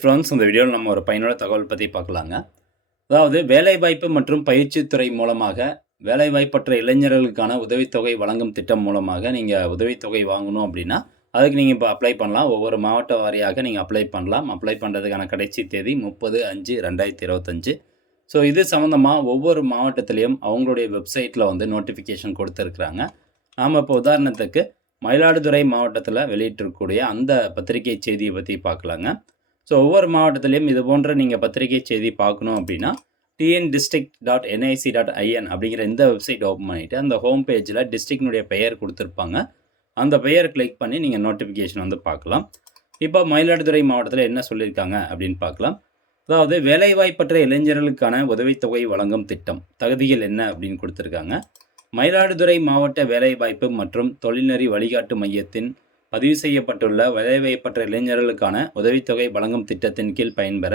Friends இந்த வீடியோவில் நம்ம ஒரு பயனுள்ள தகவல் பற்றி பார்க்கலாங்க. அதாவது வேலைவாய்ப்பு மற்றும் பயிற்சித்துறை மூலமாக வேலைவாய்ப்பற்ற இளைஞர்களுக்கான உதவித்தொகை வழங்கும் திட்டம் மூலமாக நீங்கள் உதவித்தொகை வாங்கணும் அப்படின்னா அதுக்கு நீங்கள் இப்போ அப்ளை பண்ணலாம். ஒவ்வொரு மாவட்ட வாரியாக நீங்கள் அப்ளை பண்ணலாம். அப்ளை பண்ணுறதுக்கான கடைசி தேதி முப்பது அஞ்சு ரெண்டாயிரத்தி இருபத்தஞ்சு. ஸோ இது சம்மந்தமாக ஒவ்வொரு மாவட்டத்திலையும் அவங்களுடைய வெப்சைட்டில் வந்து நோட்டிஃபிகேஷன் கொடுத்துருக்குறாங்க. நாம் இப்போ உதாரணத்துக்கு மயிலாடுதுறை மாவட்டத்தில் வெளியிட்டிருக்கக்கூடிய அந்த பத்திரிகை செய்தியை பற்றி பார்க்கலாங்க. ஸோ ஒவ்வொரு மாவட்டத்திலையும் இது போன்ற நீங்கள் பத்திரிகை செய்தி பார்க்கணும் அப்படின்னா TN district dot NIC dot IN அப்படிங்கிற இந்த வெப்சைட் ஓப்பன் பண்ணிவிட்டு அந்த ஹோம் பேஜில் டிஸ்ட்ரிக்டினுடைய பெயர் கொடுத்துருப்பாங்க. அந்த பெயர் கிளிக் பண்ணி நீங்கள் நோட்டிஃபிகேஷன் வந்து பார்க்கலாம். இப்போ மயிலாடுதுறை மாவட்டத்தில் என்ன சொல்லியிருக்காங்க அப்படின்னு பார்க்கலாம். அதாவது வேலைவாய்ப்பற்ற இளைஞர்களுக்கான உதவித்தொகை வழங்கும் திட்டம் தகுதிகள் என்ன அப்படின்னு கொடுத்துருக்காங்க. மயிலாடுதுறை மாவட்ட வேலைவாய்ப்பு மற்றும் தொழில்நெறி வழிகாட்டு மையத்தின் பதிவு செய்யப்பட்டுள்ள வேலைவாய்ப்பற்ற இளைஞர்களுக்கான உதவித்தொகை வழங்கும் திட்டத்தின் கீழ் பயன்பெற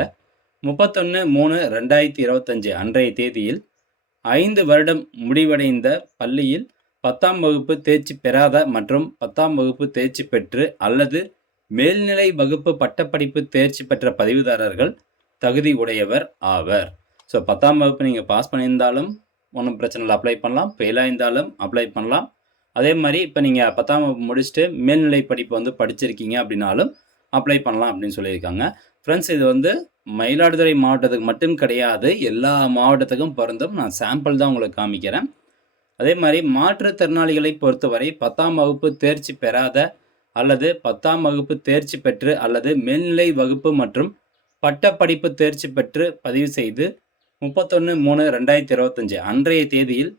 முப்பத்தொன்று மூணு ரெண்டாயிரத்தி இருபத்தஞ்சு அன்றைய தேதியில் ஐந்து வருடம் முடிவடைந்த பள்ளியில் பத்தாம் வகுப்பு தேர்ச்சி பெறாத மற்றும் பத்தாம் வகுப்பு தேர்ச்சி பெற்று அல்லது மேல்நிலை வகுப்பு பட்டப்படிப்பு தேர்ச்சி பெற்ற பதிவுதாரர்கள் தகுதி உடையவர் ஆவர். ஸோ பத்தாம் வகுப்பு நீங்கள் பாஸ் பண்ணியிருந்தாலும் ஒன்றும் பிரச்சனை இல்லை. அப்ளை பண்ணலாம். ஃபெயிலாக இருந்தாலும் அப்ளை பண்ணலாம். அதே மாதிரி இப்போ நீங்கள் பத்தாம் வகுப்பு முடிச்சுட்டு மேல்நிலை படிப்பு வந்து படிச்சிருக்கீங்க அப்படின்னாலும் அப்ளை பண்ணலாம் அப்படின்னு சொல்லியிருக்காங்க. ஃப்ரெண்ட்ஸ் இது வந்து மயிலாடுதுறை மாவட்டத்துக்கு மட்டும் கிடையாது எல்லா மாவட்டத்துக்கும் பொருந்தும். நான் சாம்பிள் தான் உங்களுக்கு காமிக்கிறேன். அதே மாதிரி மாற்றுத்திறனாளிகளை பொறுத்தவரை பத்தாம் வகுப்பு தேர்ச்சி பெறாத அல்லது பத்தாம் வகுப்பு தேர்ச்சி பெற்று அல்லது மேல்நிலை வகுப்பு மற்றும் பட்டப்படிப்பு தேர்ச்சி பெற்று பதிவு செய்து முப்பத்தொன்று மூணு ரெண்டாயிரத்தி இருபத்தஞ்சு அன்றைய தேதியில்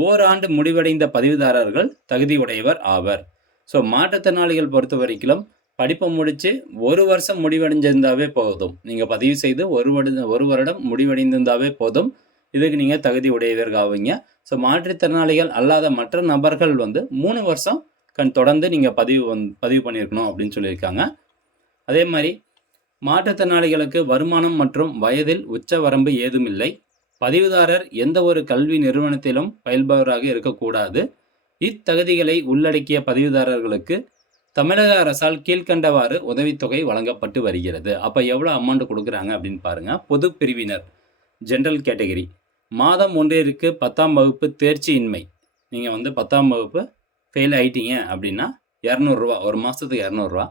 ஓராண்டு முடிவடைந்த பதிவுதாரர்கள் தகுதியுடையவர் ஆவர். ஸோ மாற்றுத்திறனாளிகள் பொறுத்த வரைக்கும் படிப்பை முடித்து ஒரு வருஷம் முடிவடைஞ்சிருந்தாவே போதும். நீங்கள் பதிவு செய்து ஒரு வருடம் ஒரு வருடம் முடிவடைந்திருந்தாவே போதும். இதுக்கு நீங்கள் தகுதி உடையவர்கள் ஆவீங்க. ஸோ மாற்றுத்திறனாளிகள் அல்லாத மற்ற நபர்கள் வந்து மூணு வருஷம் கண் தொடர்ந்து நீங்கள் பதிவு வந் பதிவு பண்ணியிருக்கணும் அப்படின்னு சொல்லியிருக்காங்க. அதே மாதிரி மாற்றுத்திறனாளிகளுக்கு வருமானம் மற்றும் வயதில் உச்ச வரம்பு ஏதுமில்லை. பதிவுதாரர் எந்த ஒரு கல்வி நிறுவனத்திலும் பயில்பவராக இருக்கக்கூடாது. இத்தகுதிகளை உள்ளடக்கிய பதிவுதாரர்களுக்கு தமிழக அரசால் கீழ்கண்டவாறு உதவித்தொகை வழங்கப்பட்டு வருகிறது. அப்போ எவ்வளோ அமௌண்ட் கொடுக்குறாங்க அப்படின்னு பாருங்கள் பொது பிரிவினர் ஜென்ரல் கேட்டகரி மாதம் ஒன்றிற்கு பத்தாம் வகுப்பு தேர்ச்சியின்மை. நீங்கள் வந்து பத்தாம் வகுப்பு ஃபெயில் ஆகிட்டீங்க அப்படின்னா இரநூறுவா ஒரு மாதத்துக்கு இரநூறுவா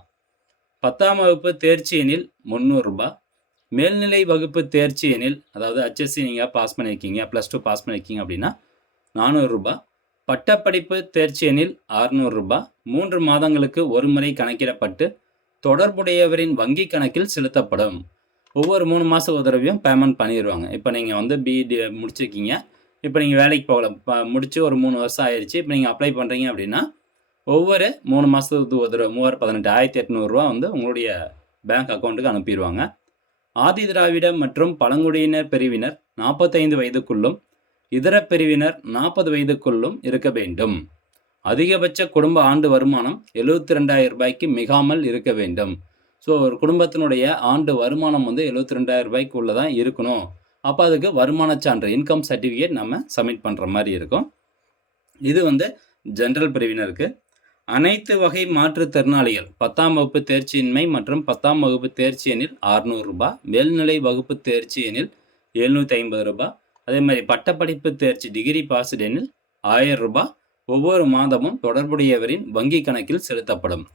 பத்தாம் வகுப்பு தேர்ச்சி எனில் முந்நூறுரூபா மேல்நிலை வகுப்பு தேர்ச்சி எனில் அதாவது ஹச்எஸ்சி நீங்கள் பாஸ் பண்ணியிருக்கீங்க ப்ளஸ் டூ பாஸ் பண்ணியிருக்கீங்க அப்படின்னா நானூறுரூபா பட்டப்படிப்பு தேர்ச்சி எனில் அறுநூறுரூபா மூன்று மாதங்களுக்கு ஒரு முறை கணக்கிடப்பட்டு தொடர்புடையவரின் வங்கி கணக்கில் செலுத்தப்படும். ஒவ்வொரு மூணு மாதம் ஒரு தடவையும் பேமெண்ட் பண்ணிடுவாங்க இப்போ நீங்கள் வந்து பிஇடி முடிச்சிருக்கீங்க. இப்போ நீங்கள் வேலைக்கு போகல ப முடிச்சு ஒரு மூணு வருஷம் ஆயிடுச்சு இப்போ நீங்கள் அப்ளை பண்ணுறீங்க அப்படின்னா ஒவ்வொரு மூணு மாதத்துக்கு ஒரு தடவை மூவாயிரம் பதினெட்டு ஆயிரத்தி எட்நூறுரூவா வந்து உங்களுடைய பேங்க் அக்கௌண்ட்டுக்கு அனுப்பிடுவாங்க. ஆதி திராவிட மற்றும் பழங்குடியினர் பிரிவினர் நாற்பத்தைந்து வயதுக்குள்ளும் இதர பிரிவினர் நாற்பது வயதுக்குள்ளும் இருக்க வேண்டும். அதிகபட்ச குடும்ப ஆண்டு வருமானம் எழுபத்தி ரெண்டாயிரம் ரூபாய்க்கு மிகாமல் இருக்க வேண்டும். ஸோ ஒரு குடும்பத்தினுடைய ஆண்டு வருமானம் வந்து எழுபத்தி ரெண்டாயிரம் ரூபாய்க்குள்ளே தான் இருக்கணும். அப்போ அதுக்கு வருமான சான்று இன்கம் சர்டிஃபிகேட் நம்ம சப்மிட் பண்ணுற மாதிரி இருக்கும். இது வந்து ஜென்ரல் பிரிவினருக்கு அனைத்து வகை மாற்றுத்திறனாளிகள் பத்தாம் வகுப்பு தேர்ச்சியின்மை மற்றும் பத்தாம் வகுப்பு தேர்ச்சி எனில் அறுநூறு ரூபாய் மேல்நிலை வகுப்பு தேர்ச்சி எனில் எழுநூற்றி ஐம்பது ரூபாய் அதே மாதிரி பட்டப்படிப்பு தேர்ச்சி டிகிரி பாஸ்டு எனில் ஆயிரம் ரூபாய் ஒவ்வொரு மாதமும் தொடர்புடையவரின் வங்கி கணக்கில் செலுத்தப்படும்.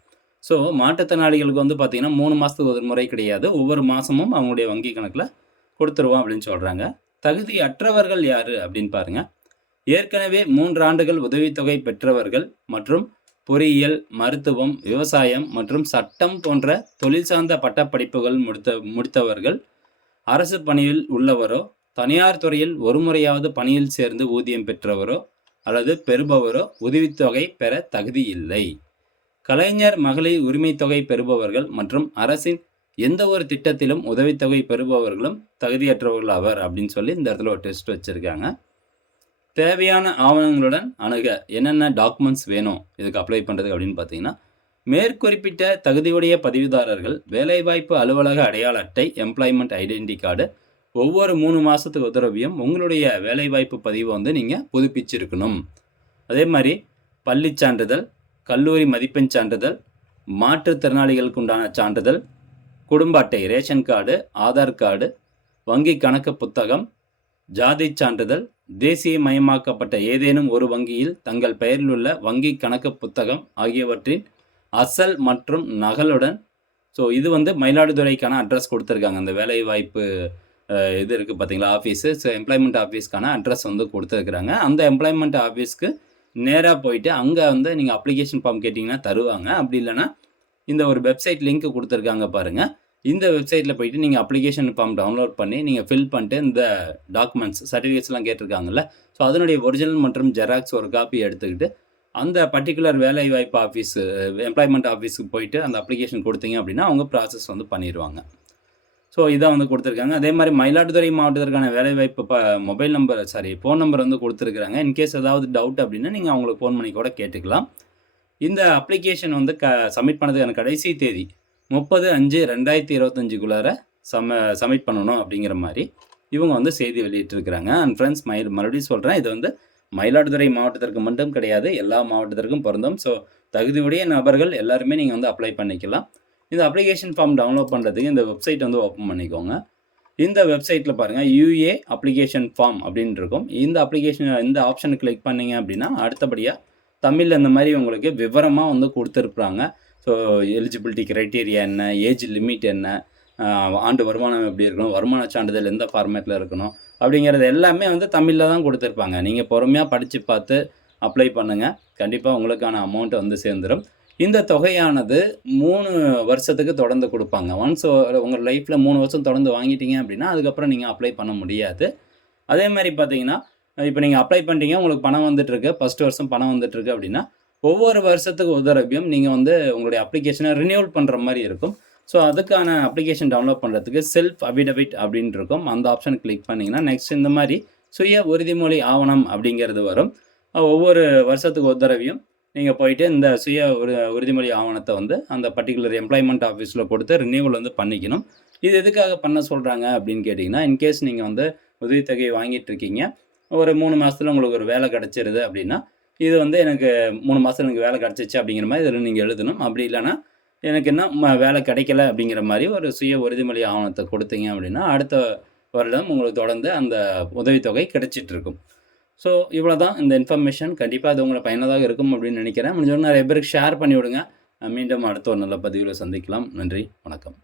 ஸோ மாற்றுத்திறனாளிகளுக்கு வந்து பார்த்திங்கன்னா மூணு மாதத்துக்கு ஒரு முறை கிடையாது. ஒவ்வொரு மாதமும் அவங்களுடைய வங்கி கணக்கில் கொடுத்துருவோம் அப்படின்னு சொல்கிறாங்க தகுதி அற்றவர்கள் யார் அப்படின்னு பாருங்கள் ஏற்கனவே மூன்று ஆண்டுகள் உதவித்தொகை பெற்றவர்கள் மற்றும் பொறியியல் மருத்துவம் விவசாயம் மற்றும் சட்டம் போன்ற தொழில் சார்ந்த பட்டப்படிப்புகள் முடித்த முடித்தவர்கள் அரசு பணியில் உள்ளவரோ தனியார் துறையில் ஒரு முறையாவது பணியில் சேர்ந்து ஊதியம் பெற்றவரோ அல்லது பெறுபவரோ உதவித்தொகை பெற தகுதி இல்லை. கலைஞர் மகளிர் உரிமைத் தொகை பெறுபவர்கள் மற்றும் அரசின் எந்த ஒரு திட்டத்திலும் உதவித்தொகை பெறுபவர்களும் தகுதியற்றவர்கள் ஆவர் அப்படின்னு சொல்லி இந்த இடத்துல ஒரு டெஸ்ட் வச்சுருக்காங்க. தேவையான ஆவணங்களுடன் அணுக என்னென்ன டாக்குமெண்ட்ஸ் வேணும் இதுக்கு அப்ளை பண்ணுறதுக்கு அப்படின்னு பார்த்தீங்கன்னா மேற்குறிப்பிட்ட தகுதியுடைய பதிவுதாரர்கள் வேலைவாய்ப்பு அலுவலக அடையாள அட்டை எம்ப்ளாய்மெண்ட் ஐடென்டி கார்டு ஒவ்வொரு மூணு மாதத்துக்கு உதவியும் உங்களுடைய வேலைவாய்ப்பு பதிவை வந்து நீங்கள் புதுப்பிச்சிருக்கணும். அதே மாதிரி பள்ளி சான்றிதழ் கல்லூரி மதிப்பெண் சான்றிதழ் மாற்றுத்திறனாளிகளுக்கு உண்டான சான்றிதழ் குடும்ப அட்டை ரேஷன் கார்டு ஆதார் கார்டு வங்கி கணக்கு புத்தகம் ஜாதி சான்றிதழ் தேசியமயமாக்கப்பட்ட ஏதேனும் ஒரு வங்கியில் தங்கள் பெயரில் உள்ள வங்கி கணக்கு புத்தகம் ஆகியவற்றின் அசல் மற்றும் நகலுடன் ஸோ இது வந்து மயிலாடுதுறைக்கான அட்ரஸ் கொடுத்துருக்காங்க. அந்த வேலை வாய்ப்பு இது இருக்குது பார்த்தீங்களா ஆஃபீஸு ஸோ எம்ப்ளாய்மெண்ட் ஆஃபீஸ்க்கான அட்ரஸ் வந்து கொடுத்துருக்குறாங்க. அந்த எம்ப்ளாய்மெண்ட் ஆஃபீஸ்க்கு நேராக போயிட்டு அங்கே வந்து நீங்கள் அப்ளிகேஷன் ஃபார்ம் கேட்டிங்கன்னா தருவாங்க. அப்படி இல்லைன்னா இந்த ஒரு வெப்சைட் லிங்க் கொடுத்துருக்காங்க பாருங்கள் இந்த வெப்சைட்டில் போயிட்டு நீங்கள் அப்ளிகேஷன் ஃபார்ம் டவுன்லோட் பண்ணி நீங்கள் ஃபில் பண்ணிட்டு இந்த டாக்குமெண்ட்ஸ் சர்டிஃபிகேட்ஸ்லாம் கேட்டிருக்காங்கல்ல ஸோ அதனுடைய ஒரிஜினல் மற்றும் ஜெராக்ஸ் ஒரு காப்பி எடுத்துக்கிட்டு அந்த பர்டிகுலர் வேலை வாய்ப்பு ஆஃபீஸ் எம்ப்ளாய்மெண்ட் ஆஃபீஸுக்கு போயிட்டு அந்த அப்ளிகேஷன் கொடுத்தீங்க அப்படின்னா அவங்க ப்ராசஸ் வந்து பண்ணிடுவாங்க. ஸோ இதான் வந்து கொடுத்துருக்காங்க. அதே மாதிரி மயிலாடுதுறை மாவட்டத்திற்கான வேலைவாய்ப்பு ப mobile number sorry phone number வந்து கொடுத்துருக்குறாங்க. இன்கேஸ் ஏதாவது டவுட் அப்படின்னா நீங்கள் அவங்களுக்கு ஃபோன் பண்ணி கூட கேட்டுக்கலாம். இந்த அப்ளிகேஷன் வந்து க சப்மிட் பண்ணதுக்கான கடைசி தேதி முப்பது அஞ்சு ரெண்டாயிரத்தி இருபத்தஞ்சுக்குள்ளார சம சப்மிட் பண்ணணும் அப்படிங்கிற மாதிரி இவங்க வந்து செய்தி வெளியிட்டிருக்கிறாங்க. அண்ட் ஃப்ரெண்ட்ஸ் மயில் மறுபடியும் சொல்கிறேன் இது வந்து மயிலாடுதுறை மாவட்டத்திற்கு மட்டும் கிடையாது எல்லா மாவட்டத்திற்கும் பொருந்தும். ஸோ தகுதியுடைய நபர்கள் எல்லாருமே நீங்கள் வந்து அப்ளை பண்ணிக்கலாம். இந்த அப்ளிகேஷன் ஃபார்ம் டவுன்லோட் பண்ணுறதுக்கு இந்த வெப்சைட் வந்து ஓப்பன் பண்ணிக்கோங்க. இந்த வெப்சைட்டில் பாருங்கள் யூஏ அப்ளிகேஷன் ஃபார்ம் அப்படின்னு இருக்கும். இந்த அப்ளிகேஷன் இந்த ஆப்ஷனை கிளிக் பண்ணிங்க அப்படின்னா அடுத்தபடியாக தமிழில் இந்த மாதிரி உங்களுக்கு விவரமாக வந்து கொடுத்துருக்குறாங்க ஸோ எலிஜிபிலிட்டி க்ரைட்டீரியா என்ன? ஏஜ் லிமிட் என்ன? ஆண்டு வருமானம் எப்படி இருக்கணும்? வருமான சான்றிதழ் எந்த ஃபார்மேட்டில் இருக்கணும்? அப்படிங்கிறது எல்லாமே வந்து தமிழில் தான் கொடுத்துருப்பாங்க. நீங்கள் பொறுமையாக படித்து பார்த்து அப்ளை பண்ணுங்கள் கண்டிப்பாக உங்களுக்கான அமௌண்ட் வந்து சேர்ந்துடும் இந்த தொகையானது மூணு வருஷத்துக்கு தொடர்ந்து கொடுப்பாங்க. ஒன்ஸ் உங்கள் லைஃப்பில் மூணு வருஷம் தொடர்ந்து வாங்கிட்டீங்க அப்படின்னா அதுக்கப்புறம் நீங்கள் அப்ளை பண்ண முடியாது. அதே மாதிரி பார்த்தீங்கன்னா இப்போ நீங்கள் அப்ளை பண்ணிட்டீங்க உங்களுக்கு பணம் வந்துட்டுருக்கு. ஃபஸ்ட் வருஷம் பணம் வந்துட்டுருக்கு அப்படின்னா ஒவ்வொரு வருஷத்துக்கு ஒரு தடவையும் நீங்கள் வந்து உங்களுடைய அப்ளிகேஷனை ரினியூவல் பண்ணுற மாதிரி இருக்கும். ஸோ அதுக்கான அப்ளிகேஷன் டவுன்லோட் பண்ணுறதுக்கு செல்ஃப் அபிடவிட் அப்படின்னு இருக்கும். அந்த ஆப்ஷன் கிளிக் பண்ணிங்கன்னா நெக்ஸ்ட் இந்த மாதிரி சுய உறுதிமொழி ஆவணம் அப்படிங்கிறது வரும். ஒவ்வொரு வருஷத்துக்கு ஒரு தடவையும் நீங்கள் போயிட்டு இந்த சுய உறு உறுதிமொழி ஆவணத்தை வந்து அந்த பர்டிகுலர் எம்ப்ளாய்மெண்ட் ஆஃபீஸில் கொடுத்து ரினியூவல் வந்து பண்ணிக்கணும். இது எதுக்காக பண்ண சொல்கிறாங்க அப்படின்னு கேட்டிங்கன்னா இன்கேஸ் நீங்கள் வந்து உதவித்தொகை வாங்கிட்டு இருக்கீங்க ஒரு மூணு மாதத்தில் உங்களுக்கு ஒரு வேலை கிடச்சிருது அப்படின்னா இது வந்து எனக்கு மூணு மாதம் எனக்கு வேலை கிடச்சிச்சு அப்படிங்கிற மாதிரி இதில் நீங்கள் எழுதணும். அப்படி இல்லைன்னா எனக்கு என்ன ம- வேலை கிடைக்கல அப்படிங்கிற மாதிரி ஒரு சுய உறுதிமொழி ஆவணத்தை கொடுத்தீங்க அப்படின்னா அடுத்த வருடம் உங்களுக்கு தொடர்ந்து அந்த உதவித்தொகை கிடைச்சிட்ருக்கும். ஸோ இவ்வளோ தான் இந்த இன்ஃபர்மேஷன் கண்டிப்பாக அது உங்களுக்கு பயனதாக இருக்கும் அப்படின்னு நினைக்கிறேன். முடிஞ்சவங்க நிறைய பேருக்கு ஷேர் பண்ணி விடுங்க மீண்டும் அடுத்த ஒரு நல்ல பதிவில் சந்திக்கலாம். நன்றி. வணக்கம்.